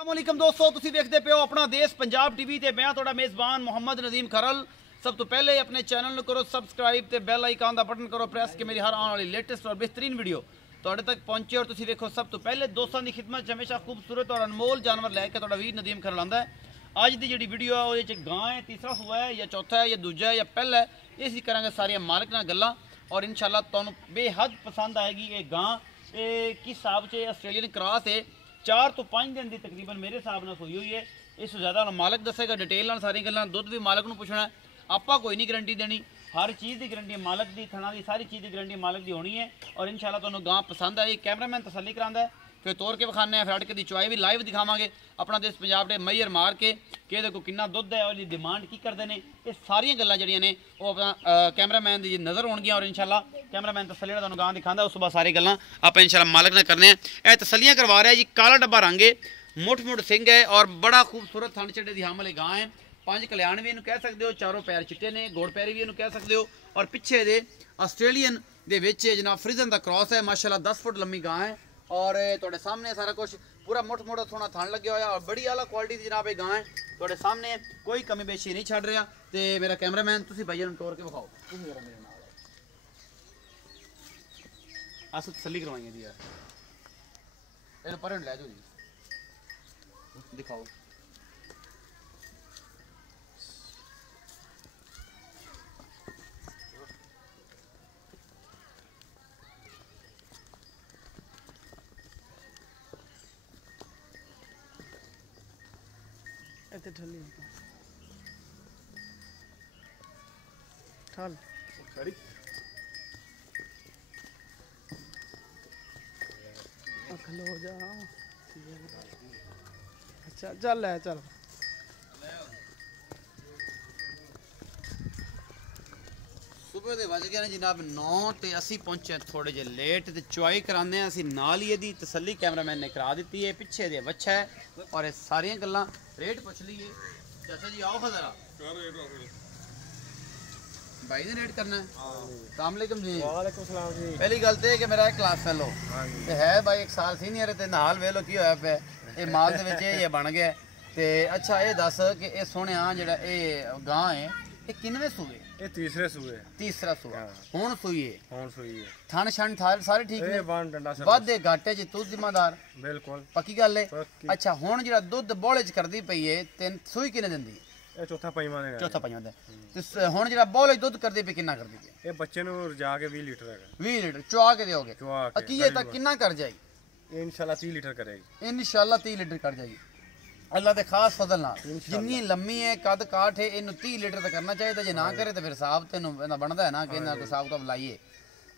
अस्सलामुअलैकुम दोस्तों, तुसीं देखते पे हो अपना देश पंजाब टीवी ते मैं तुहाडा मेज़बान मोहम्मद नदीम खरल। सब तो पहले अपने चैनल नूं करो सबसक्राइब ते बैल आइकन दा बटन करो प्रेस कि मेरी हर आने वाली लेटेस्ट और बेहतरीन वीडियो तुहाडे तक पहुंचे। और तुसीं देखो सब तो पहले दोस्तों की खिदमत च हमेशा खूबसूरत और अनमोल जानवर लैके तुहाडा वीर नदीम खरल आंदा है। अज की जी वीडियो है वो गां है, तीसरा सूआ है या चौथा है या दूजा है या पहला है, इसी करांगे सारिया मालिक नाल गल्लां और इंशाल्लाह तुहानूं बेहद पसंद आएगी। ये गां किस हिसाब से आस्ट्रेलियन क्रॉस है, 4 तो 5 दिन की तकरीबन मेरे हिसाब से हुई हुई है। इस ज़्यादा मालक दसेगा डिटेल सारी गल्लां। दुध भी मालक नूं पुछना है, आपा कोई नहीं गारंटी देनी, हर चीज़ की गारंटी मालक की, थना की सारी चीज़ की गारंटी मालक की होनी है। और इंशाल्लाह तुहानूं गां पसंद आई, कैमरामैन तसल्ली करांदा है, फिर तोड़ के विखाने हैं, फिर अटके की चुआई भी लाइव दिखावांगे अपना देश पंजाब दे मैयर मार के कि देखो कितना दुध है और डिमांड की करते हैं। ये सारिया गल्लां जड़ियां ने वो अपना कैमरामैन की नज़र होणगियां और इंशाल्लाह कैमरामैन तसल्ली तुहानूं गां दिखांदा, उस बाद सारी गल्लां आप इंशाल्लाह मालक ने करने हैं। यह तसल्लियां करवा रहा है जी। काला डब्बा रंग है, मुठ मुठ सिंह है और बड़ा खूबसूरत थन चढ़े की हमले गां है। 5 कल्याण भी इन्हूं कह सकते हो, चारों पैर चिट्टे ने, गोड़ पैरी भी इन्हूं कह सकते हो। और पिछे दे आस्ट्रेलियन दे विच जनाब फ्रिजन का क्रॉस है, माशाल्लाह 10 फुट लंबी गां है। और तुहाडे सामने सारा कुछ पूरा मुठ मुठ सोना थान लगे हुआ और बड़ी आला क्वालिटी की जनाब ये गां है तुहाडे सामने, कोई कमी बेशी नहीं छड़ रहा। तो मेरा कैमरामैन तुसीं भाईया नूं तोड़ के विखाओ, अस तसल्ली करवाइए जी यार, इन्हूं परे लै जाओ जी, दिखाओ। ਇੱਥੇ ਠੱਲੀ ਠੱਲ खड़ी खलो जा। अच्छा चल है चल। सुबह के बज गए जनाब 9 तो असी पहुंचे थोड़े जे लेट, तो चुआई कराने असी नाल ही यदी तसल्ली कैमरामैन ने करा दी है। पिछे दे बच्चा है और ये सारिया गल्लां रेट पुछ लीए। चाचा जी आओ खजरा भाई ने रेट करना है। अस्सलाम वालेकुम जी। वालेकुम सलाम जी। पहली गल तो कि मेरा एक क्लास फेलो है भाई, 1 साल सीनियर ते नाल वेलो की होया पे ये माल दे विच ये बन गया। ते अच्छा ये दस कि ये सोने जेड़ा ये गां है ये किनवे सूए? ये तीसरे सूए। तीसरा सूआ हुण सूई है। हुण सूई है। थन शन सारे ठीक ने? बाण डंडा सर वादे घाटे च तू जिम्मेदार? बिल्कुल पक्की गल है। पक्की। अच्छा हुण जेड़ा दुध बोले च करदी पई है ते सूई किने दिंदी? ये चौथा पंजवां ने। चौथा पंजवां दे। ते हुण जेड़ा बोले दुध करदी पे किन्ना करदी है? ये बच्चे नु रजा के 20 लीटर है। 20 लीटर चुआ के दोगे? चुआ के। अकीये तक किन्ना कर जाएगी? ये इंशाल्लाह 30 लीटर करेगी। इंशाल्लाह 30 लीटर कर जाएगी अल्लाह के खास फजल नाल। जिन्नी लम्मी है कद काठ है इन्हू 30 लीटर तक करना चाहिए। जे ना करे तो फिर साहब तेन बनता है ना कि इन्ना कोई साहब तो लाइए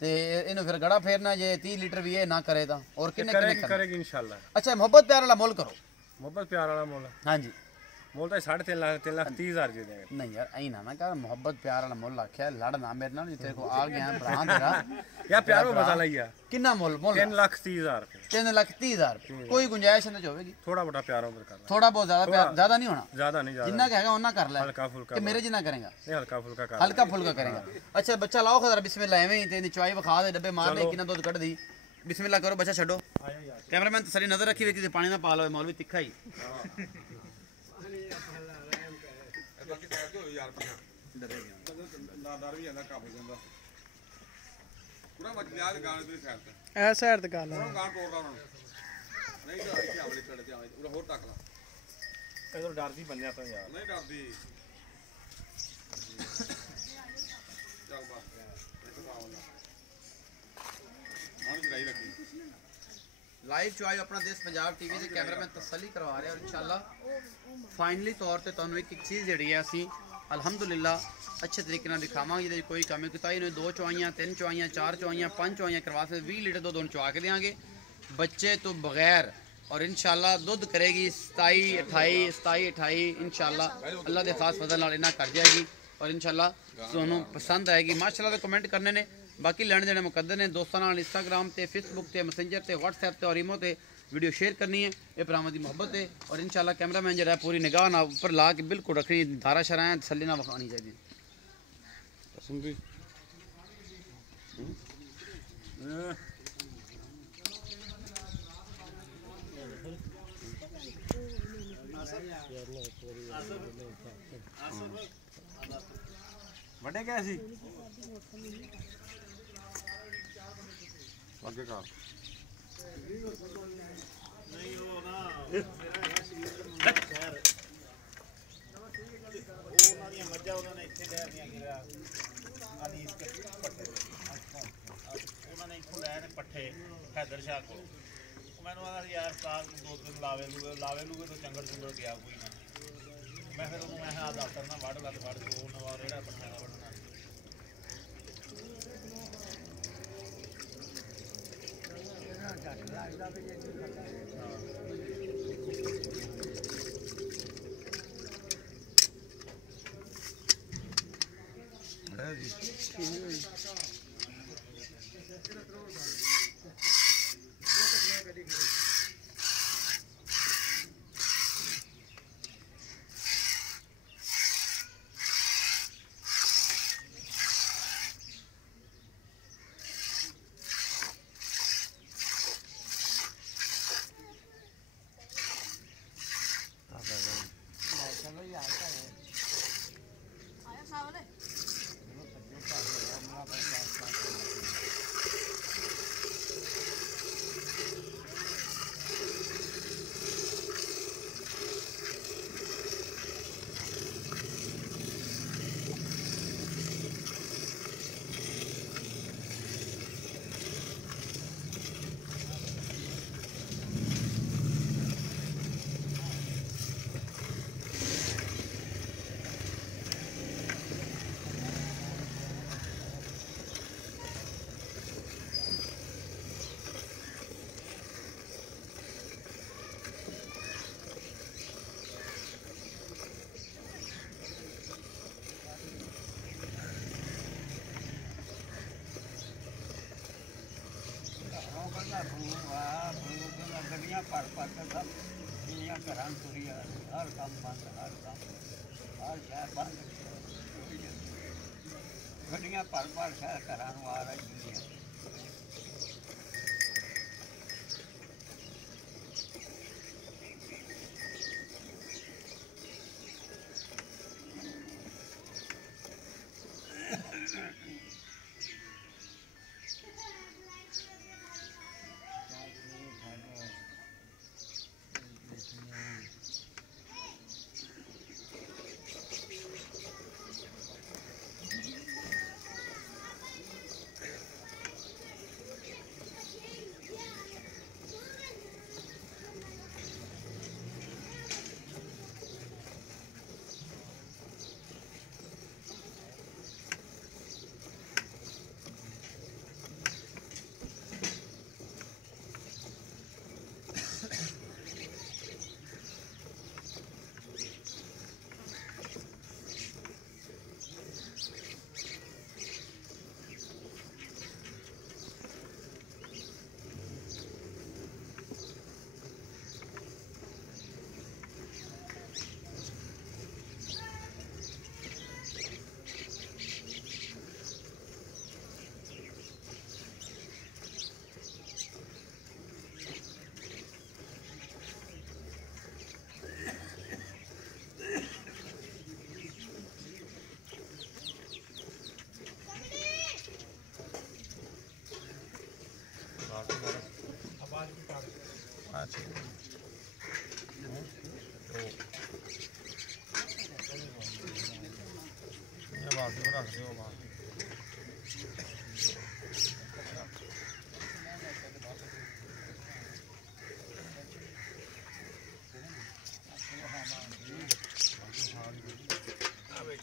तो इन्हू फिर गड़ा फेरना। जे 30 लीटर भी ये ना करे तो और किन्ने करेगी इंशाल्लाह। अच्छा मोहब्बत प्यार वाला मोल करो। मोहब्बत प्यार वाला मोल। हाँ जी मोल तो 3.5 लाख 3,30,000 दे देंगे। नहीं यार ऐ ना कर, मोहब्बत प्यार वाला मोल आख्या लड़ ना मेरे नाल, तेरे को आ गया भरा तेरा यार प्यार में मजा लइया। किन्ना मोल? मोल 3,30,000 रुपए। 3,30,000 कोई गुंजाइश नहीं होगी? थोड़ा मोटा प्यार में करना। थोड़ा बहुत ज्यादा नहीं होना? ज्यादा नहीं, ज्यादा जितना कहेगा उतना कर ले। हल्का फुल्का कि मेरे जितना करेगा? नहीं हल्का फुल्का कर। हल्का फुल्का करेगा। अच्छा बच्चा लाओ खजरा बिस्मिल्लाह एवें ही ते चुआई विखा दे, डब्बे मार दे, कितना दूध कट दी। बिस्मिल्लाह करो बच्चा छड्डो। कैमरामैन तसरी नजर रखी वे कि पानी ना पा लो, मौलवी तिखा ही। ਐ ਸਾਈਡ ਤੇ ਕਰ ਲੈ। ਇਹ ਡਰਦੀ ਬੰਨਿਆ ਤਾਂ ਯਾਰ। ਨਹੀਂ ਡਰਦੀ। ਚੱਲ ਬਸ ਇਹ ਤਾਂ ਆਉਣਾ। ਹੁਣ ਚੜਾਈ ਰੱਖੀ। लाइव चुआई अपना देश पंजाब टीवी के कैमरामैन तसल्ली करवा रहे हैं। और इंशाल्लाह फाइनली तौर पर तुहानूं एक चीज़ जिहड़ी है असीं अलहमदुलिल्लाह अच्छे तरीके नाल दिखावांगे, जिहदे कोई कमी कोताही नहीं। 2 चुआइयां 3 चुआइयां 4 चुआइयां 5 चुआइयां करवा सकते। 20 लीटर दुध हुण चुआ के देंगे बच्चे तो बगैर। और इंशाल्लाह दुध करेगी 27-28 इंशाल्लाह अल्लाह के खास फजल नाल इन्ना कर जाएगी। और इंशाल्लाह तुहानूं पसंद आएगी। माशाल्लाह तो कमेंट करने ने, बाकी लैण देने मुकद्दर ने। दोस्तों नाल इंस्टाग्राम ते फेसबुक ते मैसेंजर ते व्हाट्सएप ते और ईमो ते वीडियो शेयर करनी है। ये भरावां दी मोहब्बत है। और इंशाल्लाह कैमरामैन जो पूरी निगाह ना ऊपर ला के बिल्कुल रखनी, धारा शराएँ तसल्ली ना विखानी चाहिए। ਵੱਡੇ ਗਏ ਸੀ ਅੱਗੇ ਕਰ ਨਹੀਂ ਉਹ ਨਾ ਮੇਰਾ ਹੈ ਸ਼ਹਿਰ ਉਹਨਾਂ ਦੀਆਂ ਮੱਝਾਂ ਉਹਨਾਂ ਨੇ ਇੱਥੇ ਲੈ ਦੀਆਂ ਗਿਆ ਆਦੀ ਇਸ ਪੱਠੇ ਉਹਨਾਂ ਨੇ ਇੱਥੋਂ ਲੈ ਨੇ ਪੱਠੇ ਹੈਦਰ ਸ਼ਾਹ ਕੋਲ ਉਹ ਮੈਨੂੰ ਆਦਾ ਯਾਰ ਸਾਲ ਨੂੰ 2 ਦਿਨ ਲਾਵੇ ਲੂਗੇ ਤੋਂ ਚੰਗੜ ਚੁੰਗੜ ਗਿਆ ਕੋਈ ਨਾ ਮੈਂ ਫਿਰ ਉਹਨੂੰ ਮੈਂ ਆ ਦਫ਼ਤਰ ਨਾਲ ਵੱਢ ਲਾ ਤੇ ਵੱਢ ਕੇ ਉਹ ਨਵਾਂ ਰੇੜਾ ਪੱਠਿਆਂ ਦਾ ਵੱਢਣਾ ਗੱਡੀਆਂ ਭਰ ਕੇ ਸਭ ਦੁਨੀਆ ਘਰਾਂ ਤੁਰੀ ਆ ਹਰ ਕੰਮ ਬੰਦ ਹਰ ਸ਼ਹਿਰ ਬੰਦ ਗੱਡੀਆਂ ਭਰ ਸ਼ਹਿਰ ਘਰਾਂ ਨੂੰ ਆ ਰਹੀ ਦੁਨੀਆ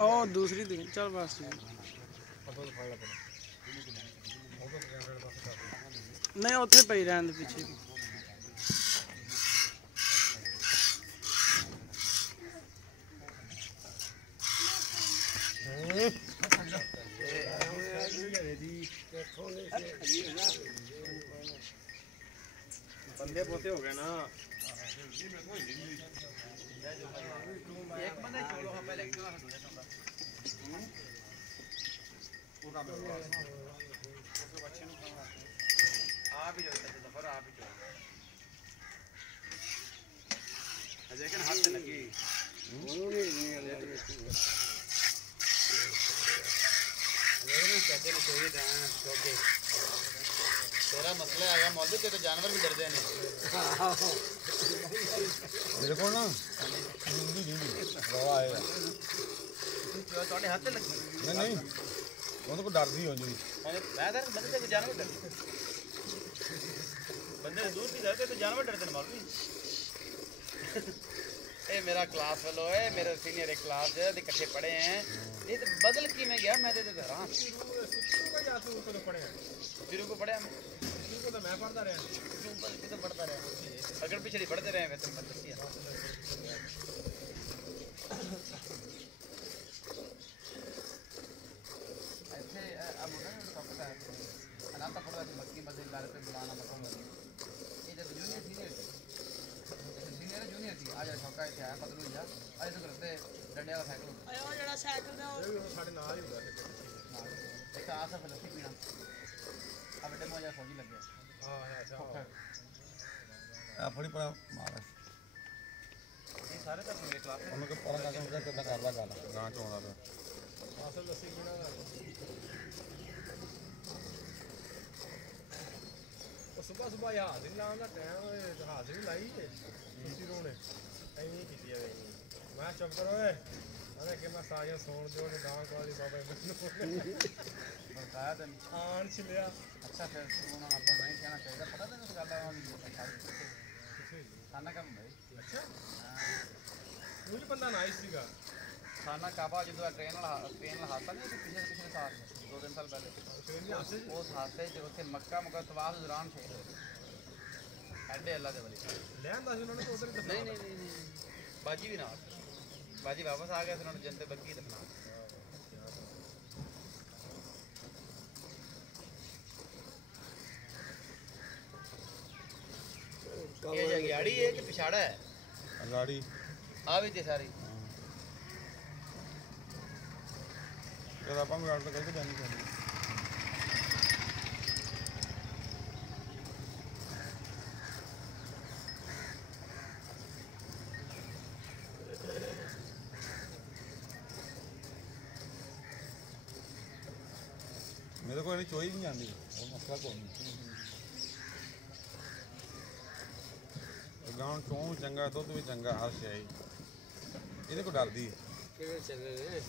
ਉਹ ਦੂਸਰੀ ਦੀ ਚੱਲ ਬਸ ਨਹੀਂ ਉੱਥੇ ਪਈ ਰਹਿਣ ਦੇ ਪਿੱਛੇ ਬੰਦੇ ਪੋਤੇ ਹੋ ਗਏ ਨਾ एक बंदा छोड़ो हाँ पहले एक्टिवा हटो जाता हूँ वो काम है उसके बच्चे नु खाना आप ही जाओ सफर आप ही जाओ लेकिन हाथ से लगी कहते चाहिए तेरा मसला आ गया मौलवी के तो जानवर भी डरते हैं मेरे को ना रवा आएगा ਤੁਹਾਡੇ ਹੱਥ ਤੇ ਲੱਗੀ नहीं नहीं ਉਹਨੂੰ ਕੋ ਡਰਦੀ ਹੋ ਜੀ ਮੈਂ ਤਾਂ ਬੰਦੇ ਤੇ ਜਾਨਵਰ ਡਰਦੇ ਬੰਦੇ ਦੂਰ ਦੀ ਡਰਦੇ ਤੇ ਜਾਨਵਰ ਡਰਦੇ ਨੇ ਮੌਲਵੀ ਇਹ ਮੇਰਾ ਕਲਾਸ ਫੈਲੋ ਹੈ मेरे सीनियर एक क्लास है इकट्ठे पढ़े हैं ये तो बदल की मैं गया मैं तो हैरान शुरू को पढ़े तो मैं पढ़ता रहा तो पढ़ता रहे अगर पिछड़ी पढ़ते रहे वैसे मैं दसिया ऐसे अब होगा ना तो पता है अनाथ पढ़वा थी मक्की मस्जिद गारे पे बुलाना मतलब ये जब जूनियर जूनियर थी आज शौका थे आया बदलू जा आज तो करते डंडे वाला साइकिल आया वो जड़ा साइकिल दा वो साढ़े नाल ही हुआ एक आसा फिर लस्सी पीना अब बेटे मजा फौजी लग गया हां अच्छा आ फड़ी पड़ा मारा ये सारे तो मेरे क्लास में ਉਹਨੂੰ ਪਤਾ ਲੱਗਾ ਕਿ ਕਿੱਦਾਂ ਕਰਦਾ ਗੱਲ ਗਾਂ ਚ ਆਉਂਦਾ ਪਿਆ ਅਸਲ ਲੱਸੀ ਪੀਣਾ ਉਹ ਸਵੇਰ ਸਵੇਰ ਹਾਜ਼ਰੀ ਲਾਉਣ ਦਾ ਟਾਈਮ ਹਾਜ਼ਰੀ ਲਾਈ ਹੈ ਛੁੱਟੀ ਰੋਣੇ ਐਵੇਂ ਕੀਤੀ ਹੈ ਮੈਂ ਚੁੱਪ ਕਰੋ ਓਏ ਅਰੇ ਕਿ ਮੈਂ ਸਾਜਾ ਸੌਣ ਦਿਓ ਨੇ ਗਾਂ ਕੋਲੀ ਬਾਬਾ ਮੈਨੂੰ बताया तो ਆਣ ਛਿਲਿਆ अच्छा फिर उन्होंने आपको नहीं कहना चाहिए पता था उस गल खाना कम भाई ਅੱਛਾ ਉਹ ਵੀ ਬੰਦਾ ਨਾਈਸ ਸੀਗਾ खाना काबा जो ट्रेन हादसा नहीं पिछले साल 2-3 साल पहले ਟ੍ਰੇਨ ਦੇ ਹਾਸੇ उस हादसे जो उत्थे मक्का मुका तवाफ के दौरान शहीद होए एडे अल्लाह दे वली ਲੈਂਦਾ ਸੀ ਉਹਨਾਂ ਨੇ ਉਧਰ ਹੀ नहीं नहीं नहीं बाजी भी ना बाजी वापस आ गया तो उन्होंने जनते बग्गी दफना ये जगियाड़ी है कि पिछाड़ा है ਗਾੜੀ आ भी थी सारी ਜਦ ਆਪਾਂ ਵੀ ਆਰਡਰ ਕਰਕੇ ਜਾਣੀ ਚਾਹੀਦੀ ਮੇਰੇ ਕੋਲ ਇਹ ਚੋਈ ਨਹੀਂ ਆਉਂਦੀ ਉਹ ਮਸਲਾ ਕੋਈ ਨਹੀਂ ਗਾਂ ਚੋਂ ਚੰਗਾ ਦੁੱਧ ਵੀ ਚੰਗਾ ਹਰ ਸ਼ੈ ਇਹਦੇ ਕੋਲ ਡਰਦੀ ਹੈ ਕਿਵੇਂ ਚੱਲੇ ਨੇ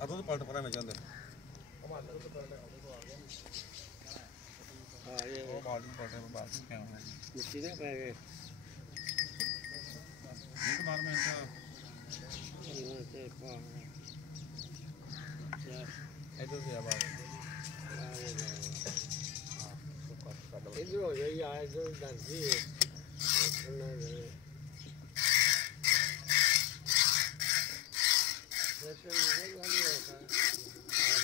ਆ ਦੁੱਧ ਪਲਟ ਪਰਾਂ ਮੈਂ ਜਾਂਦੇ ਹਾਂ ਇਹ ਉਹ ਬਾਲਟੀ ਪਲਟੇ ਬਾਅਦ ਵਿੱਚ ਕਿਆ ਹੋਣਾ ਮਿੱਟੀ ਦੇ ਪੈ ਗਏ ਇਹ ਮਾਰ ਮੈਂ ਤਾਂ ਇਹ ਤੇ ਪਾ ਇੱਧਰ ਦੀ ਆਵਾਜ਼ ਇਧਰ ਹੋ ਜਾਈ ਆ ਇਧਰ ਦਰਜੀ ਹੈ ਉਹਨਾਂ ਦੇ ਵੈਸੇ ਇਹ ਵਾਲੀ ਹੋਤਾ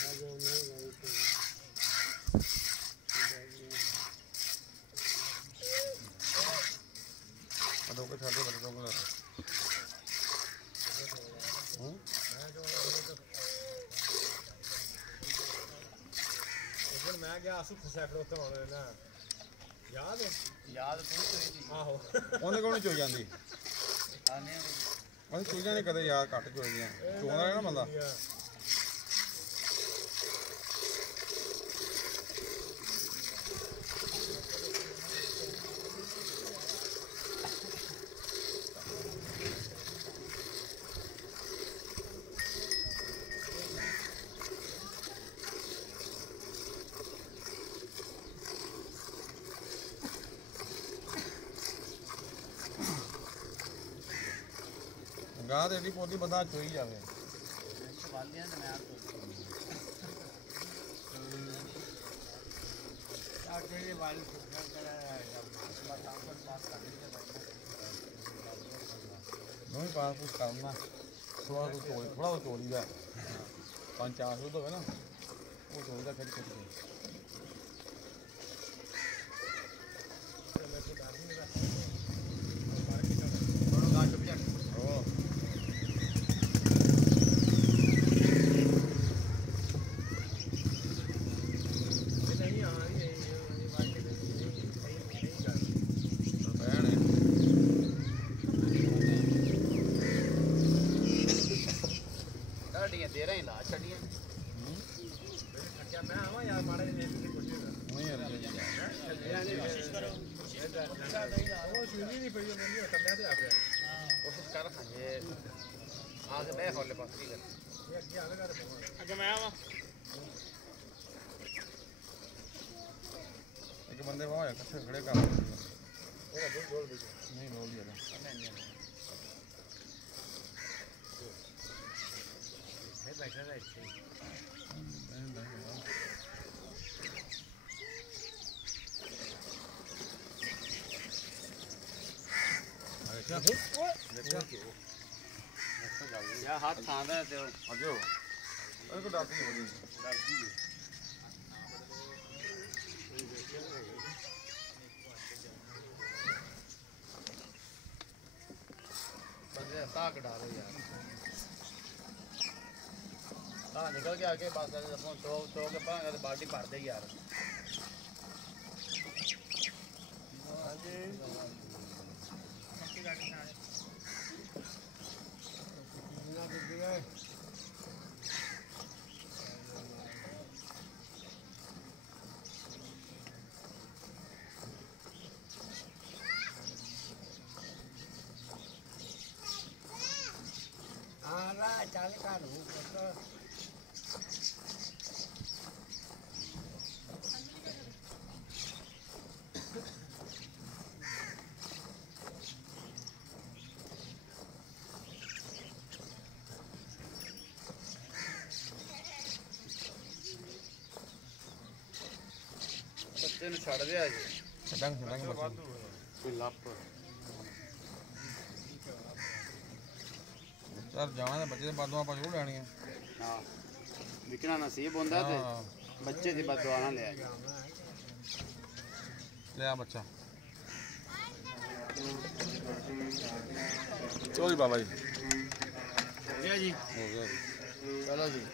ਆ ਜੋ ਨਹੀਂ ਗਈ ਤੇ ਅਦੋਂ ਕੋ ਛੱਡੇ ਬੜੇ ਦੋਂਗਾ ਹੂੰ ਉਦੋਂ ਮੈਂ ਗਿਆ ਆਸੂ ਸਾਈਕਲ ਉੱਤੇ ਆਉਣਾ ਨਾ ਯਾਦ ਹੈ याद पूरी करी थी ਆਹੋ ਉਹਦੇ ਕੋਲ ਨਹੀਂ ਚੋ ਜਾਂਦੀ आने ਉਹ ਚੋਈਆਂ ਨੇ ਕਦੇ ਯਾਰ ਘੱਟ ਚੋਈਆਂ ਚੋਂਦਾ ਰਹਿਣਾ ਬੰਦਾ ਗਾਂ ਤੇ ਏਡੀ ਪੋਲੀ ਬੰਦਾ ਚੋਈ ਜਾਵੇ वालियां ने मैं तो आगे ये वाली सुविधा करा है ਨਹੀਂ ਪਾਸ ਪੂਸ ਕਰਨਾ ਥੋੜਾ ਉਹ ਚੋਰੀ ਦਾ 5-4 ਦੁੱਧ ਹੋਵੇ ਨਾ ਉਹ ਚੋਰੀ ਦਾ ਖੜੀ ਖੜੀ थोड़ा गाछ पे जाके ਉਹ ਉਹ ਚੁੰਨੀ ਨਹੀਂ ਪਈ ਉਹਨੇ ਨਹੀਂ ਥੱਲੇ ਤੇ ਆ ਪਿਆ ਕੋਸ਼ਿਸ਼ ਕਰ ਇਹ ਆ ਕੇ ਬੈ ਹੋਲੇ ਪਾਸ ਕੀ ਕਰ ਇਹ ਅੱਗੇ ਆਵੇ ਕਰ ਪਾਵਾਂ ਅੱਗੇ ਮੈਂ ਆਵਾਂ ਇੱਕ ਬੰਦੇ ਵਾਹ ਇਕੱਠੇ ਖੜੇ ਕਰ ਉਹਦਾ ਬੋਲ ਬੋਲ ਨਹੀਂ ਬੋਲ ਯਾਰ ਇਹ ਬੈਠਾ ਹੈ ਇੱਥੇ ਯਾ ਹੱਥ ਖਾਂਦਾ ਤੇ ਅੱਗੇ ਹੋ ਇਹ ਕੋ ਡਾਕ ਨਹੀਂ ਹੋਣੀ ਬੰਦੇ ਸਾਹ ਕਢਾ ਲੋ ਯਾਰ ਸਾਹ ਨਿਕਲ ਕੇ ਆके ਬਸ ਆਪਾਂ ਸੋ ਕੇ ਪਾਂਗੇ ਤੇ ਬਾਲਟੀ ਭਰ ਦੇ ਯਾਰ ਚੱਲ ਘਰ ਨੂੰ ਪੁੱਤ ਬੱਚੇ ਨੂੰ ਛੱਡ ਦਿਆ ਜੀ ਛੱਡਾਂਗੇ ਕੋਈ ਲੱਭ ਸਰ ਜਾਣਾ ਤੇ ਬੱਚੇ ਦੇ ਬਾਦੋਂ ਆਪਾਂ ਜ਼ਰੂਰ ਲੈਣੀਆਂ ਹਾਂ ਵਿਕਣਾ ਨਸੀਬ ਹੁੰਦਾ ਤੇ ਬੱਚੇ ਦੀ ਬਦਦੁਆ ਨਾ ਲਿਆ ਲਿਆ ਬੱਚਾ ਚਲੋ ਜੀ ਬਾਬਾ ਜੀ ਹੋ ਗਿਆ ਜੀ ਹੋ ਗਿਆ ਚਲੋ ਜੀ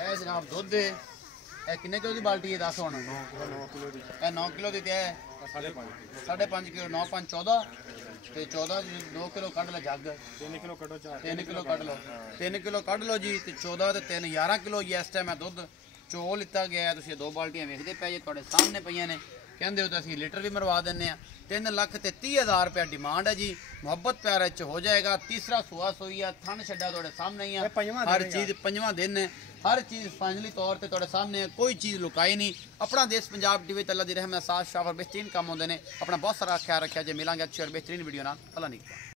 ਇਹ ਜਨਾਬ ਦੁੱਧ ਹੈ ਇਹ ਕਿੰਨੇ ਕਿਲੋ ਦੀ ਬਾਲਟੀ ਹੈ ਦੱਸ ਹੁਣ 9 ਕਿਲੋ ਦੀ ਇਹ 9 ਕਿਲੋ ਦੀ ਤੇ ਹੈ 5.5 ਕਿਲੋ 9 5 14 ਤੇ 14 2 ਕਿਲੋ ਕੱਢ ਲੈ ਜੱਗ 3 ਕਿਲੋ ਕੱਢੋ 3 ਕਿਲੋ ਕੱਢ ਲਓ 3 ਕਿਲੋ ਕੱਢ ਲਓ ਜੀ ਤੇ 14 ਤੇ 3 11 ਕਿਲੋ ਜੀ ਇਸ ਟਾਈਮ ਹੈ ਦੁੱਧ ਚੋ ਲਿੱਤਾ ਗਿਆ ਤੁਸੀਂ ਦੋ ਬਾਲਟੀਆਂ ਵੇਖਦੇ ਪਏ ਜੇ ਤੁਹਾਡੇ ਸਾਹਮਣੇ ਪਈਆਂ ਨੇ ਕਹਿੰਦੇ ਹੋ ਤਾਂ ਅਸੀਂ ਲੀਟਰ ਵੀ ਮਰਵਾ ਦਿੰਨੇ ਆ 3 ਲੱਖ ਤੇ 30,000 ਰੁਪਏ ਡਿਮਾਂਡ ਹੈ ਜੀ ਮੁਹੱਬਤ ਪਿਆਰ ਵਿੱਚ ਹੋ ਜਾਏਗਾ ਤੀਸਰਾ ਸੁਆ ਸੋਈ ਆ ਥਣ ਛੱਡਾ ਤੁਹਾਡੇ ਸਾਹਮਣੇ ਹੀ ਆ ਹਰ ਚੀਜ਼ ਪੰਜਵਾਂ ਦਿਨ ਹੈ ਹਰ ਚੀਜ਼ ਫਾਈਨਲੀ ਤੌਰ ਤੇ ਤੁਹਾਡੇ ਸਾਹਮਣੇ ਕੋਈ ਚੀਜ਼ ਲੁਕਾਈ ਨਹੀਂ ਆਪਣਾ ਦੇਸ਼ ਪੰਜਾਬ ਟੀਵੀ ਤੇ ਅੱਲਾ ਦੀ ਰਹਿਮਤ ਸਾਥ ਸ਼ਾਫਰ ਬਿਹਤਰੀਨ ਕੰਮ ਹੁੰਦੇ ਨੇ ਆਪਣਾ ਬਹੁਤ ਸਾਰਾ ਖਿਆਲ ਰੱਖਿਆ ਜੇ ਮਿਲਾਂਗੇ ਅੱਛੀ ਔਰ ਬਿਹਤਰੀਨ ਵੀਡੀਓ ਨਾਲ ਅੱਲਾ ਨਿਗਹਿਬਾਨ